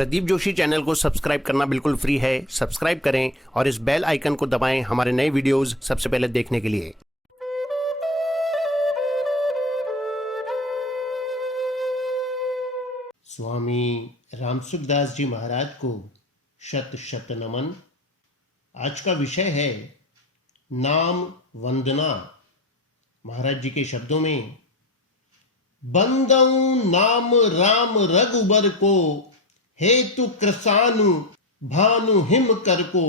Pradeep Joshi channel को subscribe करना बिल्कुल फ्री है। सब्सक्राइब करें और इस बेल आइकन को दबाएं हमारे नए वीडियोस सबसे पहले देखने के लिए। स्वामी रामसुखदास जी महाराज को शत शत नमन। आज का विषय है नाम वंदना। महाराज जी के शब्दों में, बंदऊ नाम राम रघुबर को, हेतु कृसानु भानु हिम कर को।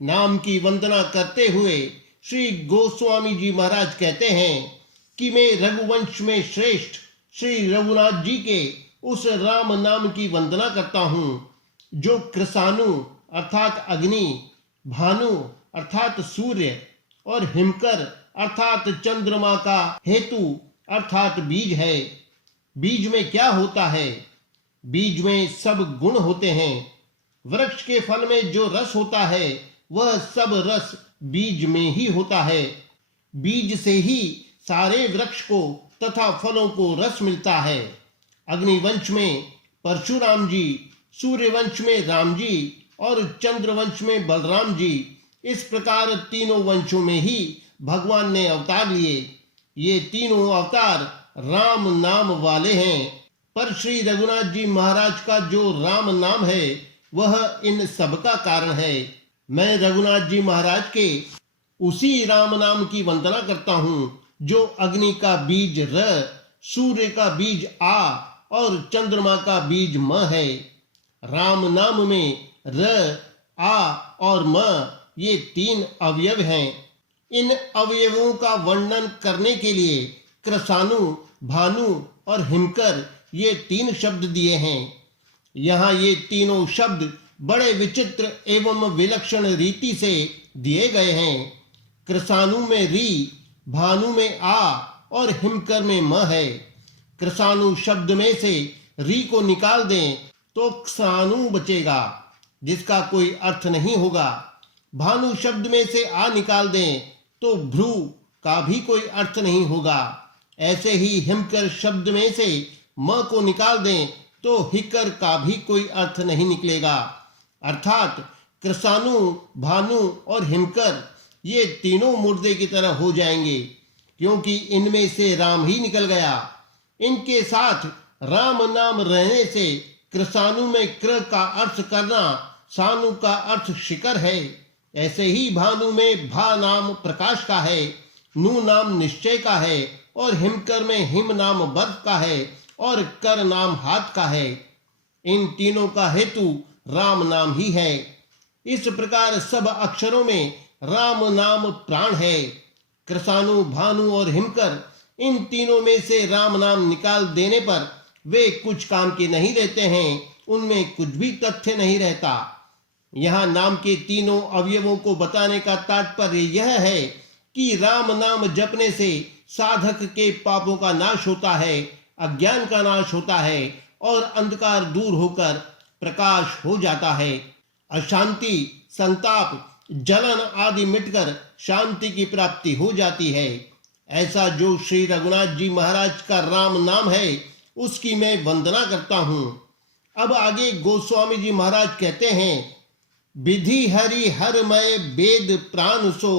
नाम की वंदना करते हुए श्री गोस्वामी जी महाराज कहते हैं कि मैं रघुवंश में श्रेष्ठ श्री रघुनाथ जी के उस राम नाम की वंदना करता हूं जो कृसानु अर्थात अग्नि, भानु अर्थात सूर्य और हिमकर अर्थात चंद्रमा का हेतु अर्थात बीज है। बीज में क्या होता है? बीज में सब गुण होते हैं। वृक्ष के फल में जो रस होता है वह सब रस बीज में ही होता है। बीज से ही सारे वृक्ष को तथा फलों को रस मिलता है। अग्निवंश में परशुराम जी, सूर्यवंश में राम जी और चंद्रवंश में बलराम जी, इस प्रकार तीनों वंशों में ही भगवान ने अवतार लिए। ये तीनों अवतार राम नाम वाले हैं, पर श्री रघुनाथ जी महाराज का जो राम नाम है वह इन सब का कारण है। मैं रघुनाथ जी महाराज के उसी राम नाम की वंदना करता हूँ जो अग्नि का बीज र, सूर्य का बीज आ और चंद्रमा का बीज म है। राम नाम में र, आ और म ये तीन अवयव हैं। इन अवयवों का वर्णन करने के लिए कृसानु, भानु और हिमकर ये तीन शब्द दिए हैं। यहाँ ये तीनों शब्द बड़े विचित्र एवं विलक्षण रीति से दिए गए हैं। कृसानु में री, भानु में आ और हिमकर में म है। कृसानु शब्द में से री को निकाल दें तो क्षानु बचेगा जिसका कोई अर्थ नहीं होगा। भानु शब्द में से आ निकाल दें तो भ्रू का भी कोई अर्थ नहीं होगा। ऐसे ही हिमकर शब्द में से म को निकाल दें तो हिकर का भी कोई अर्थ नहीं निकलेगा। अर्थात कृसानु, भानु और हिमकर ये तीनों मुर्दे की तरह हो जाएंगे, क्योंकि इनमें से राम ही निकल गया। इनके साथ राम नाम रहने से कृसानु में क्र का अर्थ करना, सानु का अर्थ शिखर है। ऐसे ही भानु में भा नाम प्रकाश का है, नु नाम निश्चय का है और हिमकर में हिम नाम बर्फ का है और कर नाम हाथ का है। इन तीनों का हेतु राम नाम ही है। इस प्रकार सब अक्षरों में राम नाम प्राण है। कृसानु, भानु और हिमकर इन तीनों में से राम नाम निकाल देने पर वे कुछ काम के नहीं रहते हैं, उनमें कुछ भी तथ्य नहीं रहता। यहाँ नाम के तीनों अवयवों को बताने का तात्पर्य यह है कि राम नाम जपने से साधक के पापों का नाश होता है, अज्ञान का नाश होता है और अंधकार दूर होकर प्रकाश हो जाता है। अशांति, संताप, जलन आदि मिटकर शांति की प्राप्ति हो जाती है। ऐसा जो श्री रघुनाथ जी महाराज का राम नाम है उसकी मैं वंदना करता हूँ। अब आगे गोस्वामी जी महाराज कहते हैं, विधि हरि हरमय वेद प्राण सो,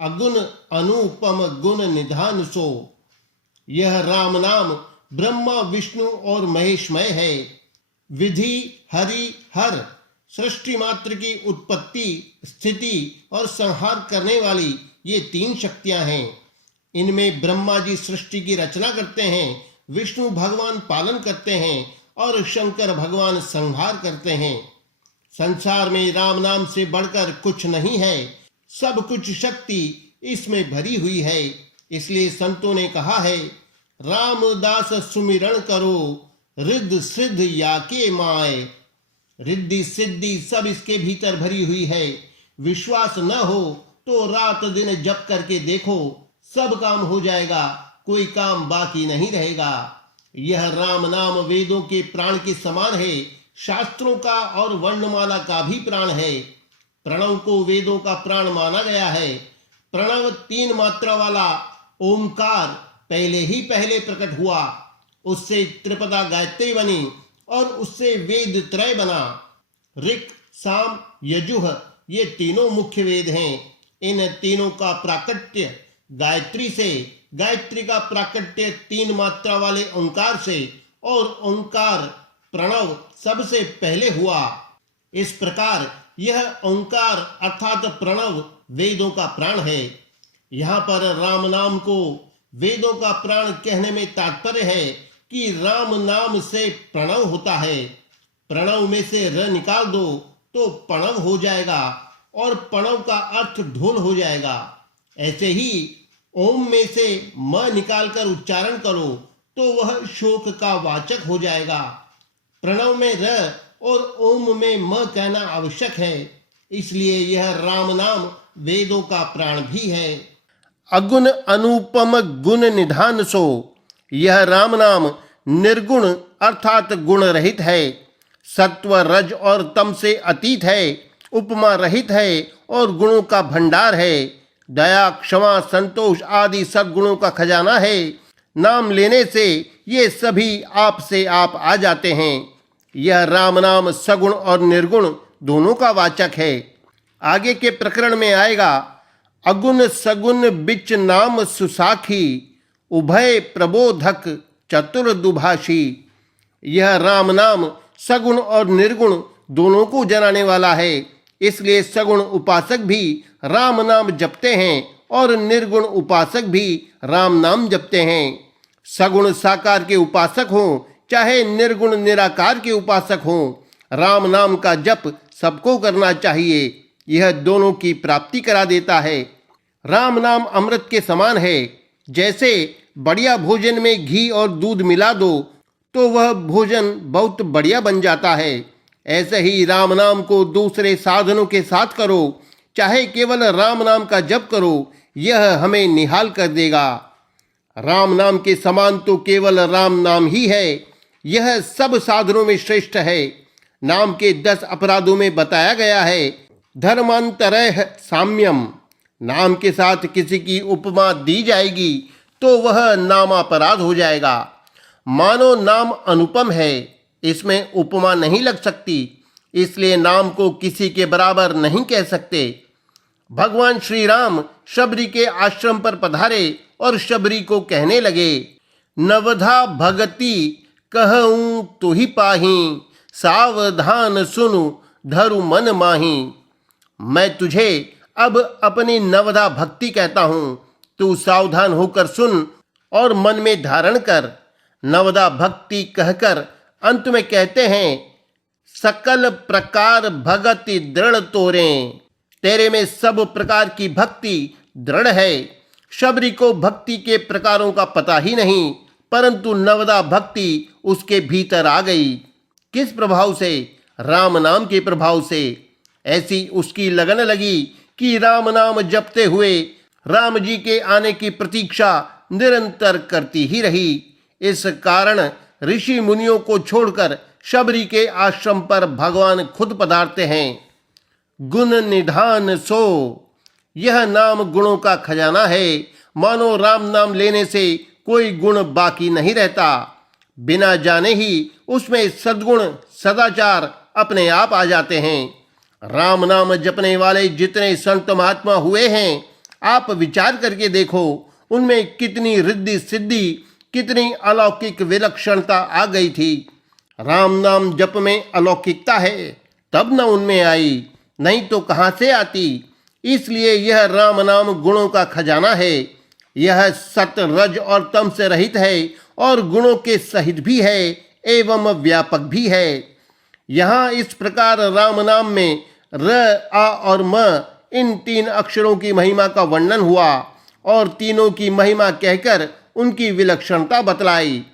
अगुण अनुपम गुण निधान सो। यह राम नाम ब्रह्मा, विष्णु और महेशमय है। विधि, हरि, हर सृष्टि मात्र की उत्पत्ति, स्थिति और संहार करने वाली ये तीन शक्तियां हैं। इनमें ब्रह्मा जी सृष्टि की रचना करते हैं, विष्णु भगवान पालन करते हैं और शंकर भगवान संहार करते हैं। संसार में राम नाम से बढ़कर कुछ नहीं है। सब कुछ शक्ति इसमें भरी हुई है। इसलिए संतों ने कहा है, रामदास सुमिरण करो, रिद्ध सिद्ध या के माए। रिद्धि सिद्धि सब इसके भीतर भरी हुई है। विश्वास न हो तो रात दिन जप करके देखो, सब काम हो जाएगा, कोई काम बाकी नहीं रहेगा। यह राम नाम वेदों के प्राण के समान है, शास्त्रों का और वर्णमाला का भी प्राण है। प्रणव को वेदों का प्राण माना गया है। प्रणव 3 मात्रा वाला ओमकार पहले ही पहले प्रकट हुआ, उससे त्रिपदा गायत्री बनी और उससे वेद त्रय बना। ऋक्, साम, यजुः ये तीनों मुख्य वेद हैं। इन तीनों का प्राकट्य गायत्री से, गायत्री का प्राकट्य 3 मात्रा वाले ओंकार से, और ओंकार प्रणव सबसे पहले हुआ। इस प्रकार यह ओंकार अर्थात प्रणव वेदों का प्राण है। यहाँ पर राम नाम को वेदों का प्राण कहने में तात्पर्य है कि राम नाम से प्रणव होता है। प्रणव में से र निकाल दो तो प्रणव हो जाएगा और प्रणव का अर्थ ढोल हो जाएगा। ऐसे ही ओम में से म निकालकर उच्चारण करो तो वह शोक का वाचक हो जाएगा। प्रणव में र और ओम में म कहना आवश्यक है, इसलिए यह राम नाम वेदों का प्राण भी है। अगुण अनुपम गुण निधान सो, यह राम नाम निर्गुण अर्थात गुण रहित है, सत्व रज और तम से अतीत है, उपमा रहित है और गुणों का भंडार है। दया, क्षमा, संतोष आदि सद्गुणों का खजाना है। नाम लेने से ये सभी आप से आप आ जाते हैं। यह राम नाम सगुण और निर्गुण दोनों का वाचक है। आगे के प्रकरण में आएगा, अगुण सगुण बिच नाम सुसाखी, उभय प्रबोधक चतुर दुभाषी। यह राम नाम सगुण और निर्गुण दोनों को जनाने वाला है, इसलिए सगुण उपासक भी राम नाम जपते हैं और निर्गुण उपासक भी राम नाम जपते हैं। सगुण साकार के उपासक हों चाहे निर्गुण निराकार के उपासक हों, राम नाम का जप सबको करना चाहिए। यह दोनों की प्राप्ति करा देता है। राम नाम अमृत के समान है। जैसे बढ़िया भोजन में घी और दूध मिला दो तो वह भोजन बहुत बढ़िया बन जाता है, ऐसे ही राम नाम को दूसरे साधनों के साथ करो, चाहे केवल राम नाम का जप करो, यह हमें निहाल कर देगा। राम नाम के समान तो केवल राम नाम ही है। यह सब साधनों में श्रेष्ठ है। नाम के 10 अपराधों में बताया गया है, धर्मांतरः साम्यम। नाम के साथ किसी की उपमा दी जाएगी तो वह नामापराध हो जाएगा। मानो नाम अनुपम है, इसमें उपमा नहीं लग सकती, इसलिए नाम को किसी के बराबर नहीं कह सकते। भगवान श्री राम शबरी के आश्रम पर पधारे और शबरी को कहने लगे, नवधा भगति कहूँ तु ही पाही, सावधान सुनु धरु मन माही। मैं तुझे अब अपनी नवधा भक्ति कहता हूँ, तू सावधान होकर सुन और मन में धारण कर। नवधा भक्ति कहकर अंत में कहते हैं, सकल प्रकार भगति दृढ़ तोरे। तेरे में सब प्रकार की भक्ति दृढ़ है। शबरी को भक्ति के प्रकारों का पता ही नहीं, परंतु नवधा भक्ति उसके भीतर आ गई। किस प्रभाव से? राम नाम के प्रभाव से। ऐसी उसकी लगन लगी कि राम नाम जपते हुए राम जी के आने की प्रतीक्षा निरंतर करती ही रही। इस कारण ऋषि मुनियों को छोड़कर शबरी के आश्रम पर भगवान खुद पधारते हैं। गुण निधान सो, यह नाम गुणों का खजाना है। मानो राम नाम लेने से कोई गुण बाकी नहीं रहता, बिना जाने ही उसमें सद्गुण सदाचार अपने आप आ जाते हैं। राम नाम जपने वाले जितने संत महात्मा हुए हैं, आप विचार करके देखो, उनमें कितनी रिद्धि सिद्धि, कितनी अलौकिक विलक्षणता आ गई थी। राम नाम जप में अलौकिकता है तब न उनमें आई, नहीं तो कहाँ से आती। इसलिए यह राम नाम गुणों का खजाना है। यह सत रज और तम से रहित है और गुणों के सहित भी है एवं व्यापक भी है। यहाँ इस प्रकार राम नाम में र, आ और म इन 3 अक्षरों की महिमा का वर्णन हुआ और तीनों की महिमा कहकर उनकी विलक्षणता बतलाई।